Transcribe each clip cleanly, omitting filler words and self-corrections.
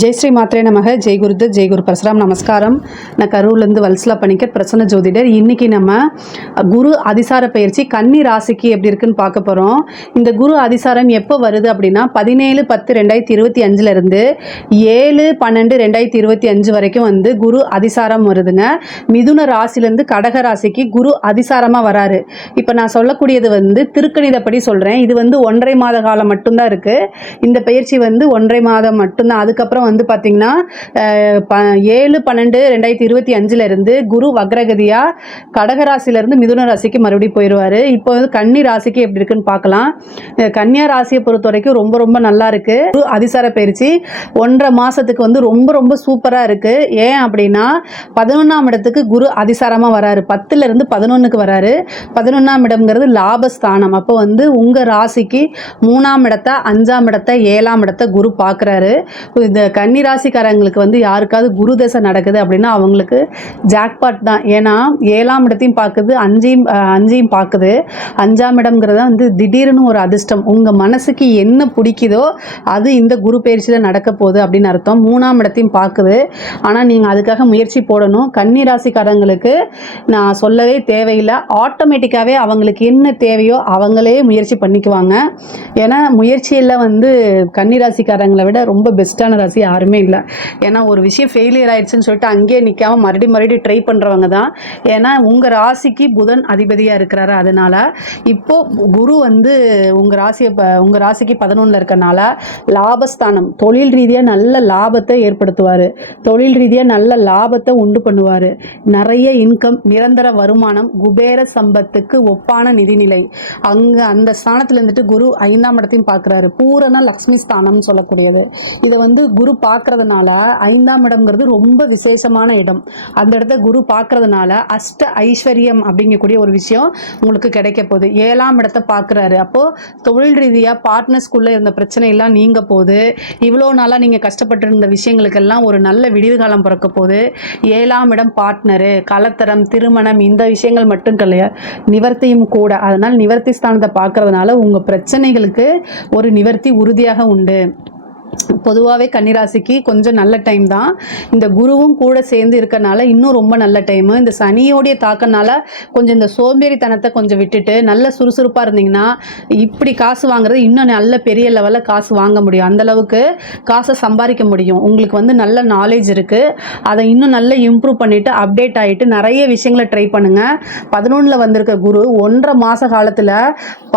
ஜெய் ஸ்ரீ மாத்ரே நமக. ஜெய் குருதத், ஜெய் குரு பரசுராம். நமஸ்காரம். நான் கரூர்லேருந்து வல்சலா பணிக்கர், பிரசன்ன ஜோதிடர். இன்றைக்கி நம்ம குரு அதிசார பயிற்சி கன்னி ராசிக்கு எப்படி இருக்குன்னு பார்க்க போகிறோம். இந்த குரு அதிசாரம் எப்போ வருது அப்படின்னா 17/10/2025 7/12/2025 வரைக்கும் வந்து குரு அதிசாரம் வருதுங்க. மிதுன ராசிலேருந்து கடக ராசிக்கு குரு அதிசாரமாக வராரு. இப்போ நான் சொல்லக்கூடியது வந்து திருக்கணிதப்படி சொல்கிறேன். இது வந்து 1.5 மாத காலம் மட்டும்தான் இருக்குது. இந்த பயிற்சி வந்து 1.5 மாதம் மட்டும்தான். அதுக்கப்புறம் வந்து பார்த்தீங்கன்னா 7/12/2025 குரு வக்ரகதியாக கடகராசிலேருந்து மிதுன ராசிக்கு மறுபடியும் போயிடுவார். இப்போ வந்து கன்னி ராசிக்கு எப்படி இருக்குன்னு பார்க்கலாம். கன்னியா ராசியை பொறுத்த வரைக்கும் ரொம்ப ரொம்ப நல்லா இருக்குது. குரு அதிசார பயிற்சி 1.5 மாதத்துக்கு வந்து ரொம்ப ரொம்ப சூப்பராக இருக்குது. ஏன் அப்படின்னா 11ஆம் இடத்துக்கு குரு அதிசாரமாக வராரு. 10லேருந்து 11க்கு வராரு. 11ஆம் இடம்ங்கிறது லாபஸ்தானம். அப்போ வந்து உங்கள் ராசிக்கு 3ஆம் இடத்தை, 5ஆம் இடத்தை, 7ஆம் இடத்தை குரு பார்க்குறாரு. இந்த கன்னி ராசிக்காரங்களுக்கு வந்து யாருக்காவது குரு தசை நடக்குது அப்படின்னா அவங்களுக்கு ஜாக்பாட் தான். ஏன்னா 7ஆம் இடத்தையும் பார்க்குது, 5ஐயும் பார்க்குது. 5ஆம் இடம்ங்கிறத வந்து திடீர்னு ஒரு அதிர்ஷ்டம். உங்கள் மனசுக்கு என்ன பிடிக்குதோ அது இந்த குரு பயிற்சியில் நடக்க போகுது அப்படின்னு அர்த்தம். 3ஆம் இடத்தையும் பார்க்குது. ஆனால் நீங்கள் அதுக்காக முயற்சி போடணும். கன்னி ராசிக்காரங்களுக்கு நான் சொல்லவே தேவையில்லை. ஆட்டோமேட்டிக்காகவே அவங்களுக்கு என்ன தேவையோ அவங்களே முயற்சி பண்ணிக்குவாங்க. ஏன்னா முயற்சியில் வந்து கன்னி ராசிக்காரங்களை விட ரொம்ப பெஸ்ட்டான ராசி யாருமே இல்லை. ஏன்னா ஒரு விஷயம் ஃபெயிலியர் ஆயிடுச்சுன்னு சொல்லிட்டு அங்கேயே நிற்காம மறுபடியும் ட்ரை பண்ணுறவங்க தான். ஏன்னா உங்கள் ராசிக்கு புதன் அதிபதியாக இருக்கிறாரு. அதனால் இப்போது குரு வந்து உங்கள் ராசிக்கு 11ல் இருக்கனால லாபஸ்தானம், தொழில் ரீதியாக நல்ல லாபத்தை ஏற்படுத்துவார். தொழில் ரீதியாக நல்ல லாபத்தை உண்டு பண்ணுவார். நிறைய இன்கம், நிரந்தர வருமானம், குபேர சம்பத்துக்கு ஒப்பான நிதிநிலை. அங்கே அந்த ஸ்தானத்தில் இருந்துட்டு குரு 5ஆம் இடத்தையும் பார்க்குறாரு. பூரண லக்ஷ்மி ஸ்தானம்னு சொல்லக்கூடியது. இதை வந்து குரு பார்க்கறதுனால 5ஆம் இடம்ங்கிறது ரொம்ப விசேஷமான இடம். அந்த இடத்த குரு பார்க்கறதுனால அஷ்ட ஐஸ்வர்யம் அப்படிங்கக்கூடிய ஒரு விஷயம் உங்களுக்கு கிடைக்க போகுது. 7ஆம் இடத்தை பார்க்குறாரு. அப்போது தொழில் ரீதியாக பார்ட்னர்ஸ்குள்ளே இருந்த பிரச்சனை எல்லாம் நீங்க போகுது. இவ்வளோ நாளாக நீங்கள் கஷ்டப்பட்டு இருந்த விஷயங்களுக்கெல்லாம் ஒரு நல்ல விடிவு காலம் பிறக்க போகுது. 7ஆம் இடம் பார்ட்னரு, கலத்தரம், திருமணம், இந்த விஷயங்கள் மட்டும் கிடையாது, நிவர்த்தியும் கூட. அதனால் நிவர்த்தி ஸ்தானத்தை பார்க்கறதுனால உங்கள் பிரச்சனைகளுக்கு ஒரு நிவர்த்தி உறுதியாக உண்டு. பொதுவாகவே கன்னிராசிக்கு கொஞ்சம் நல்ல டைம் தான். இந்த குருவும் கூட சேர்ந்து இருக்கனால இன்னும் ரொம்ப நல்ல டைமு. இந்த சனியோடைய தாக்கனால கொஞ்சம் இந்த சோம்பேறித்தனத்தை கொஞ்சம் விட்டுட்டு நல்ல சுறுசுறுப்பாக இருந்தீங்கன்னா இப்படி காசு வாங்குறது இன்னும் நல்ல பெரிய லெவலில் காசு வாங்க முடியும். அந்தளவுக்கு காசை சம்பாதிக்க முடியும். உங்களுக்கு வந்து நல்ல நாலேஜ் இருக்குது. அதை இன்னும் நல்லா இம்ப்ரூவ் பண்ணிவிட்டு அப்டேட் ஆகிட்டு நிறைய விஷயங்களை ட்ரை பண்ணுங்கள். 11ல் வந்திருக்க குரு 1.5 மாத காலத்தில்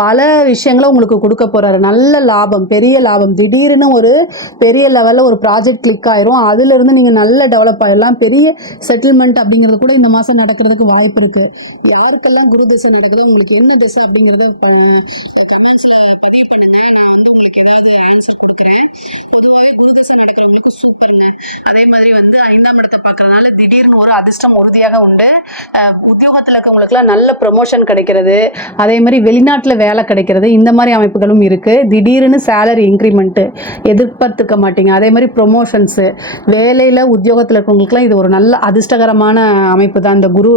பல விஷயங்களை உங்களுக்கு கொடுக்க போகிறாரு. நல்ல லாபம், பெரிய லாபம். திடீர்னு ஒரு பெரிய லெவலில் ஒரு ப்ராஜெக்ட் கிளிக் ஆயிரும். அதிலிருந்து நீங்கள் நல்ல டெவலப் ஆகிடலாம். பெரிய செட்டில்மெண்ட் அப்படிங்கிறது கூட இந்த மாதம் நடக்கிறதுக்கு வாய்ப்பு இருக்குது. யாருக்கெல்லாம் குரு தசை நடக்குதோ உங்களுக்கு என்ன தசை அப்படிங்கிறத கமெண்ட்ஸில் பதிவு பண்ணுங்க. நான் வந்து உங்களுக்கு ஏதாவது ஆன்சர் கொடுக்குறேன். பொதுவாகவே குரு தசை நடக்கிறவங்களுக்கு சூப்பருங்க. அதே மாதிரி வந்து 5ஆம் இடத்தை பார்க்கறதுனால திடீர்னு ஒரு அதிர்ஷ்டம் உறுதியாக உண்டு. உத்தியோகத்தில் இருக்கவங்களுக்குலாம் நல்ல ப்ரொமோஷன் கிடைக்கிறது. அதே மாதிரி வெளிநாட்டில் வேலை கிடைக்கிறது. இந்த மாதிரி அமைப்புகளும் இருக்குது. திடீர்னு சேலரி இன்க்ரிமெண்ட்டு எதிர்பார்த்துக்க மாட்டீங்க. அதே மாதிரி ப்ரொமோஷன்ஸு, வேலையில் உத்தியோகத்தில் இருக்கவங்களுக்குலாம் இது ஒரு நல்ல அதிர்ஷ்டகரமான அமைப்பு தான் இந்த குரு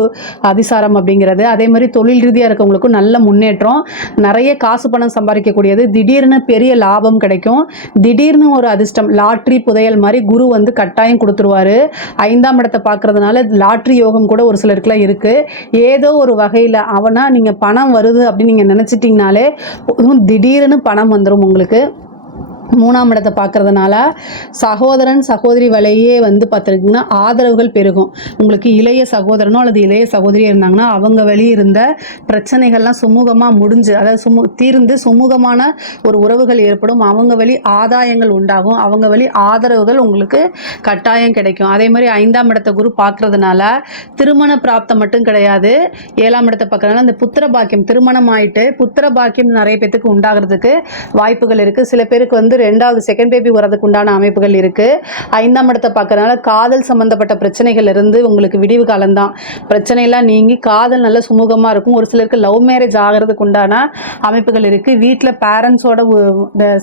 அதிசாரம் அப்படிங்கிறது. அதே மாதிரி தொழில் ரீதியாக இருக்கவங்களுக்கும் நல்ல முன்னேற்றம், நிறைய காசு பணம் சம்பாதிக்கக்கூடியது, திடீர்னு பெரிய லாபம் கிடைக்கும். திடீர்னு ஒரு அதிர்ஷ்டம், லாட்ரி புதையல் மாதிரி குரு வந்து கட்டாயம் கொடுத்துருவார். 5ஆம் இடத்தை பார்க்கறதுனால லாட்ரி யோகம் கூட ஒரு சிலருக்குலாம் இருக்குது. ஏதோ ஒரு வகையில் அவனா நீங்கள் பணம் வருது அப்படின்னு நீங்கள் நினச்சிட்டிங்கனாலே திடீர்னு பணம் வந்துடும் உங்களுக்கு. 3ஆம் இடத்தை பார்க்கறதுனால சகோதரன் சகோதரி வழியே வந்து பார்த்துருக்குங்கன்னா ஆதரவுகள் பெருகும். உங்களுக்கு இளைய சகோதரனோ அல்லது இளைய சகோதரியாக இருந்தாங்கன்னா அவங்க வெளியே இருந்த பிரச்சனைகள்லாம் சுமூகமாக முடிஞ்சு, அதாவது தீர்ந்து சுமூகமான ஒரு உறவுகள் ஏற்படும். அவங்க வழி ஆதாயங்கள் உண்டாகும். அவங்க வழி ஆதரவுகள் உங்களுக்கு கட்டாயம் கிடைக்கும். அதே மாதிரி 5ஆம் இடத்தை குரு பார்க்கறதுனால திருமண பிராப்தம் மட்டும் கிடையாது. 7ஆம் இடத்தை பார்க்கறதுனால அந்த புத்திர பாக்கியம், திருமணம் ஆகிட்டு புத்திர பாக்கியம் நிறைய பேத்துக்கு உண்டாகிறதுக்கு வாய்ப்புகள் இருக்குது. சில பேருக்கு வந்து 2வது செகண்ட் பேபி வரதுக்கு உண்டான அமைப்புகள் இருக்குது. 5ஆம் இடத்தை பார்க்கறதுனால காதல் சம்பந்தப்பட்ட பிரச்சனைகள் இருந்து உங்களுக்கு விடிவு காலம்தான். பிரச்சனையெல்லாம் நீங்கி காதல் நல்ல சுமூகமாக இருக்கும். ஒரு சிலருக்கு லவ் மேரேஜ் ஆகிறதுக்கு உண்டான அமைப்புகள் இருக்குது. வீட்டில் பேரண்ட்ஸோட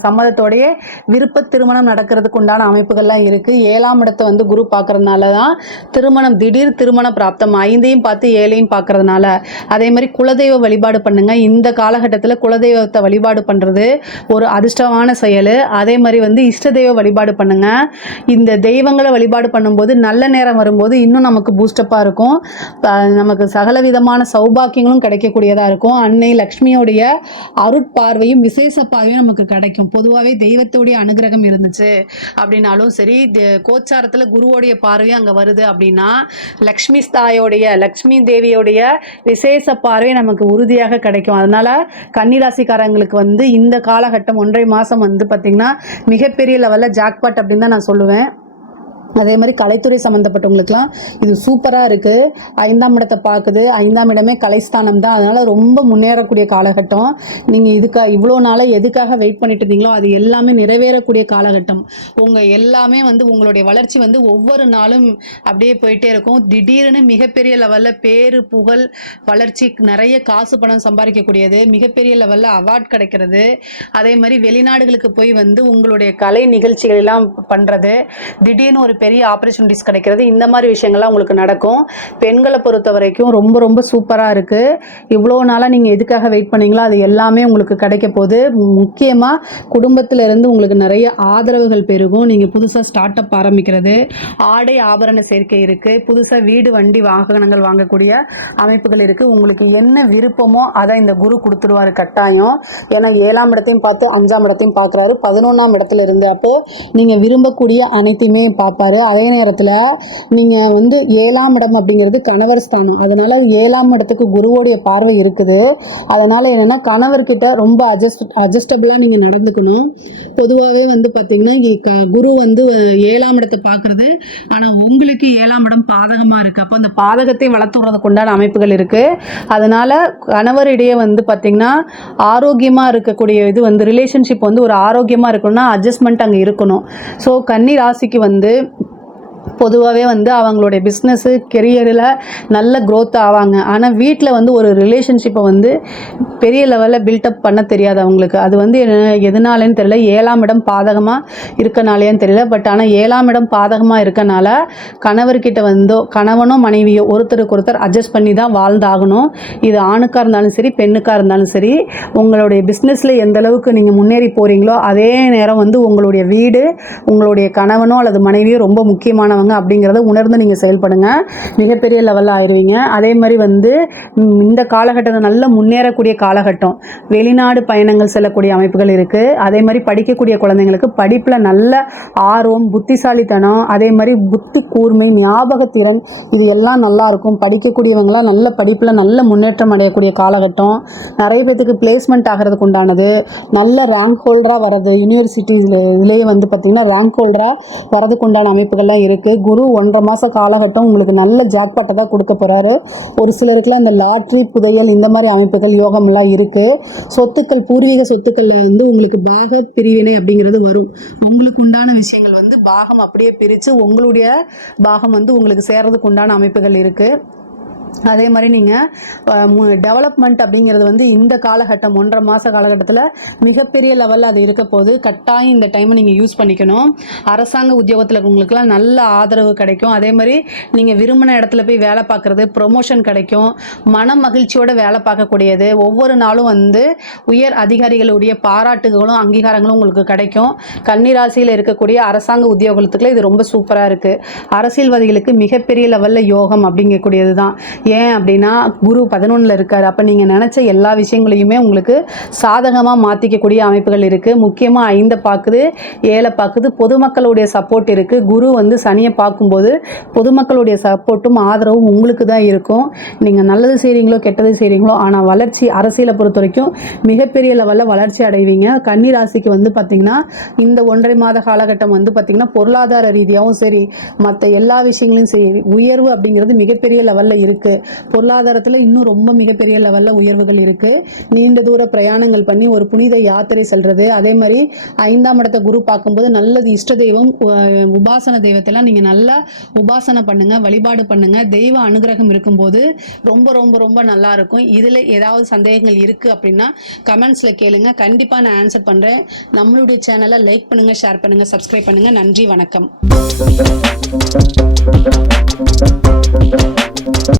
சம்மதத்தோடையே விருப்ப திருமணம் நடக்கிறதுக்கு உண்டான அமைப்புகள்லாம் இருக்குது. 7ஆம் இடத்தை வந்து குரு பார்க்கறதுனால தான் திருமணம், திடீர் திருமண பிராப்தம். 5ஐயும் பார்த்து 7ஐயும் பார்க்கறதுனால. அதே மாதிரி குலதெய்வ வழிபாடு பண்ணுங்கள். இந்த காலகட்டத்தில் குலதெய்வத்தை வழிபாடு பண்ணுறது ஒரு அதிர்ஷ்டமான செயல். அதே மாதிரி வந்து இஷ்ட தெய்வ வழிபாடு பண்ணுங்க. இந்த தெய்வங்களை வழிபாடு பண்ணும்போது நல்ல நேரம் வரும்போது இன்னும் நமக்கு பூஸ்டப்பாக இருக்கும். நமக்கு சகல விதமான சௌபாக்கியங்களும் கிடைக்கக்கூடியதாக இருக்கும். அன்னை லக்ஷ்மியோடைய அருட்பார்வையும் விசேஷ பார்வையும் நமக்கு கிடைக்கும். பொதுவாகவே தெய்வத்துடைய அனுகிரகம் இருந்துச்சு அப்படின்னாலும் சரி, கோச்சாரத்தில் குருவோடைய பார்வையும் அங்கே வருது அப்படின்னா லக்ஷ்மி தேவியோடைய விசேஷ பார்வை நமக்கு உறுதியாக கிடைக்கும். அதனால கன்னிராசிக்காரங்களுக்கு வந்து இந்த காலகட்டம் 1.5 மாதம் வந்து பார்த்திங்கன்னா மிகப்பெரிய லெவலில் ஜாக்பாட் அப்படின்னு தான் நான் சொல்லுவேன். அதே மாதிரி கலைத்துறை சம்மந்தப்பட்டவங்களுக்குலாம் இது சூப்பராக இருக்குது. 5ஆம் இடத்தை பார்க்குது. 5ஆம் இடமே கலைஸ்தானம் தான். அதனால் ரொம்ப முன்னேறக்கூடிய காலகட்டம். நீங்கள் இவ்வளோ நாளாக எதுக்காக வெயிட் பண்ணிட்டு இருந்தீங்களோ அது எல்லாமே நிறைவேறக்கூடிய காலகட்டம். எல்லாமே வந்து உங்களுடைய வளர்ச்சி வந்து ஒவ்வொரு நாளும் அப்படியே போயிட்டே இருக்கும். திடீர்னு மிகப்பெரிய லெவலில் பேரு புகழ் வளர்ச்சி, நிறைய காசு பணம் சம்பாதிக்கக்கூடியது, மிகப்பெரிய லெவலில் அவார்ட் கிடைக்கிறது, அதே மாதிரி வெளிநாடுகளுக்கு போய் வந்து உங்களுடைய கலை நிகழ்ச்சிகள் எல்லாம் பண்ணுறது, திடீர்னு ஒரு பெரிய ஆப்பர்ச்சுனிட்டிஸ் கிடைக்கிறது, இந்த மாதிரி விஷயங்கள்லாம் உங்களுக்கு நடக்கும். பெண்களை பொறுத்த வரைக்கும் ரொம்ப ரொம்ப சூப்பராக இருக்குது. இவ்வளோ நாளாக நீங்கள் எதுக்காக வெயிட் பண்ணீங்களோ அது எல்லாமே உங்களுக்கு கிடைக்க போகுது. முக்கியமாக குடும்பத்திலேருந்து உங்களுக்கு நிறைய ஆதரவுகள் பெருகும். நீங்கள் புதுசாக ஸ்டார்ட் அப் ஆரம்பிக்கிறது, ஆடை ஆபரண சேர்க்கை இருக்குது, புதுசாக வீடு வண்டி வாகனங்கள் வாங்கக்கூடிய அமைப்புகள் இருக்குது. உங்களுக்கு என்ன விருப்பமோ அதை இந்த குரு கொடுத்துருவார் கட்டாயம். ஏன்னா 7ஆம் இடத்தையும் பார்த்து 5ஆம் இடத்தையும் பார்க்குறாரு, 11ஆம் இடத்துல இருந்து. அப்போது நீங்கள் விரும்பக்கூடிய அனைத்தையுமே பார்ப்பாரு. அதே நேரத்தில் நீங்கள் வந்து 7ஆம் இடம் அப்படிங்கிறது கணவர் ஸ்தானம். அதனால 7ஆம் இடத்துக்கு குருவோடைய பார்வை இருக்குது. அதனால என்னன்னா கணவர்கிட்ட ரொம்ப அட்ஜஸ்டபிளாக நீங்கள் நடந்துக்கணும். பொதுவாகவே வந்து பார்த்தீங்கன்னா குரு வந்து 7ஆம் இடத்தை பார்க்கறது, ஆனால் உங்களுக்கு 7ஆம் இடம் பாதகமாக இருக்குது. அப்போ அந்த பாதகத்தை வளர்த்துறதுக்கு உண்டான அமைப்புகள் இருக்குது. அதனால கணவரிடையே வந்து பார்த்தீங்கன்னா ஆரோக்கியமாக இருக்கக்கூடிய இது வந்து ரிலேஷன்ஷிப் வந்து ஒரு ஆரோக்கியமாக இருக்கணும்னா அட்ஜஸ்ட்மெண்ட் அங்கே இருக்கணும். ஸோ கன்னி ராசிக்கு வந்து பொதுவாகவே வந்து அவங்களுடைய பிஸ்னஸ்ஸு கெரியரில் நல்ல க்ரோத் ஆவாங்க. ஆனால் வீட்டில் வந்து ஒரு ரிலேஷன்ஷிப்பை வந்து பெரிய லெவலில் பில்டப் பண்ண தெரியாது அவங்களுக்கு. அது வந்து எதனாலேன்னு தெரியல, 7ஆம் இடம் பாதகமாக இருக்கனாலேன்னு தெரியல. பட் ஆனால் 7ஆம் இடம் பாதகமாக இருக்கனால கணவர்கிட்ட வந்தோ கணவனோ மனைவியோ ஒருத்தருக்கு ஒருத்தர் அட்ஜஸ்ட் பண்ணி தான் வாழ்ந்தாகணும். இது ஆணுக்காக இருந்தாலும் சரி பெண்ணுக்காக இருந்தாலும் சரி. உங்களுடைய பிஸ்னஸில் எந்த அளவுக்கு நீங்கள் முன்னேறி போகிறீங்களோ அதே நேரம் வந்து உங்களுடைய வீடு, உங்களுடைய கணவனோ அல்லது மனைவியோ ரொம்ப முக்கியமானவங்க அப்படிங்கிறத உணர்ந்து நீங்கள் செயல்படுங்க. மிகப்பெரிய லெவலில் ஆயிடுவீங்க. அதே மாதிரி வந்து இந்த காலகட்டம் நல்ல முன்னேறக்கூடிய காலகட்டம். வெளிநாடு பயணங்கள் செல்லக்கூடிய அமைப்புகள் இருக்குது. அதே மாதிரி படிக்கக்கூடிய குழந்தைங்களுக்கு படிப்பில் நல்ல ஆர்வம், புத்திசாலித்தனம், அதே மாதிரி புத்தி கூர்மை, ஞாபகத்திறன், இது எல்லாம் நல்லா இருக்கும். படிக்கக்கூடியவங்களாம் நல்ல படிப்பில் நல்ல முன்னேற்றம் அடையக்கூடிய காலகட்டம். நிறைய பேத்துக்கு பிளேஸ்மெண்ட் ஆகிறதுக்கு உண்டானது, நல்ல ரேங்க் ஹோல்டராக வர்றது, யூனிவர்சிட்டிலேயே வந்து பார்த்திங்கன்னா ரேங்க் ஹோல்டராக வரதுக்கு உண்டான அமைப்புகள்லாம் இருக்குது. குரு 1.5 மாத காலகட்டம் உங்களுக்கு நல்ல ஜாக்பாட்டை தான் கொடுக்க போகிறாரு. ஒரு சிலருக்குலாம் இந்த லாட்ரி, புதையல், இந்த மாதிரி அமைப்புகள் யோகம்லாம் இருக்குது. சொத்துக்கள், பூர்வீக சொத்துக்களில் வந்து உங்களுக்கு பாக பிரிவினை அப்படிங்கிறது வரும். உங்களுக்கு உண்டான விஷயங்கள் வந்து பாகம் அப்படியே பிரித்து உங்களுடைய பாகம் வந்து உங்களுக்கு சேர்றதுக்கு உண்டான அமைப்புகள் இருக்குது. அதே மாதிரி நீங்கள் டெவலப்மெண்ட் அப்படிங்கிறது வந்து இந்த காலகட்டம் 1.5 மாத காலகட்டத்தில் மிகப்பெரிய லெவலில் அது இருக்க போது. கட்டாயம் இந்த டைமை நீங்கள் யூஸ் பண்ணிக்கணும். அரசாங்க உத்தியோகத்தில் இருக்கவங்களுக்குலாம் நல்ல ஆதரவு கிடைக்கும். அதே மாதிரி நீங்கள் விரும்பின இடத்துல போய் வேலை பார்க்குறது, ப்ரொமோஷன் கிடைக்கும். மன மகிழ்ச்சியோடு வேலை பார்க்கக்கூடியது. ஒவ்வொரு நாளும் வந்து உயர் அதிகாரிகளுடைய பாராட்டுகளும் அங்கீகாரங்களும் உங்களுக்கு கிடைக்கும். கன்னிராசியில் இருக்கக்கூடிய அரசாங்க உத்தியோகத்துக்குள்ள இது ரொம்ப சூப்பராக இருக்குது. அரசியல்வாதிகளுக்கு மிகப்பெரிய லெவலில் யோகம் அப்படிங்கக்கூடியது தான். ஏன் அப்படின்னா குரு 11ல் இருக்கார். அப்போ நீங்கள் நினச்ச எல்லா விஷயங்களையுமே உங்களுக்கு சாதகமாக மாற்றிக்கக்கூடிய அமைப்புகள் இருக்குது. முக்கியமாக 5 பார்க்குது, 7 பார்க்குது. பொதுமக்களுடைய சப்போர்ட் இருக்குது. குரு வந்து சனியை பார்க்கும்போது பொதுமக்களுடைய சப்போர்ட்டும் ஆதரவும் உங்களுக்கு தான் இருக்கும். நீங்கள் நல்லது செய்கிறீங்களோ கெட்டது செய்கிறீங்களோ, ஆனால் வளர்ச்சி அரசியலை பொறுத்த வரைக்கும் மிகப்பெரிய லெவலில் வளர்ச்சி அடைவீங்க. கன்னி ராசிக்கு வந்து பார்த்திங்கன்னா இந்த 1.5 மாத காலகட்டம் வந்து பார்த்திங்கன்னா பொருளாதார ரீதியாகவும் சரி, மற்ற எல்லா விஷயங்களையும் சரி, உயர்வு அப்படிங்கிறது மிகப்பெரிய லெவலில் இருக்குது. பொருளாதாரத்தில் இன்னும் ரொம்ப மிகப்பெரிய லெவலில் உயர்வுகள் இருக்குது. நீண்ட தூர பிரயாணங்கள் பண்ணி ஒரு புனித யாத்திரை செல்வது. அதே மாதிரி 5ஆம் இடத்தை குரு பார்க்கும்போது நல்லது இஷ்ட தெய்வம், உபாசன தெய்வத்தெல்லாம் நீங்கள் நல்லா உபாசனை பண்ணுங்கள், வழிபாடு பண்ணுங்கள். தெய்வ அனுகிரகம் இருக்கும்போது ரொம்ப ரொம்ப ரொம்ப நல்லா இருக்கும். இதில் ஏதாவது சந்தேகங்கள் இருக்குது அப்படின்னா கமெண்ட்ஸில் கேளுங்க. கண்டிப்பாக நான் ஆன்சர் பண்ணுறேன். நம்மளுடைய சேனலை லைக் பண்ணுங்கள், ஷேர் பண்ணுங்கள், சப்ஸ்கிரைப் பண்ணுங்கள். நன்றி, வணக்கம்.